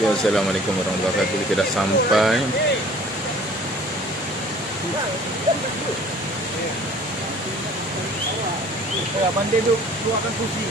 Okay, Assalamualaikum warahmatullahi wabarakatuh. Kita dah sampai. Pandai tu keluarkan kursi.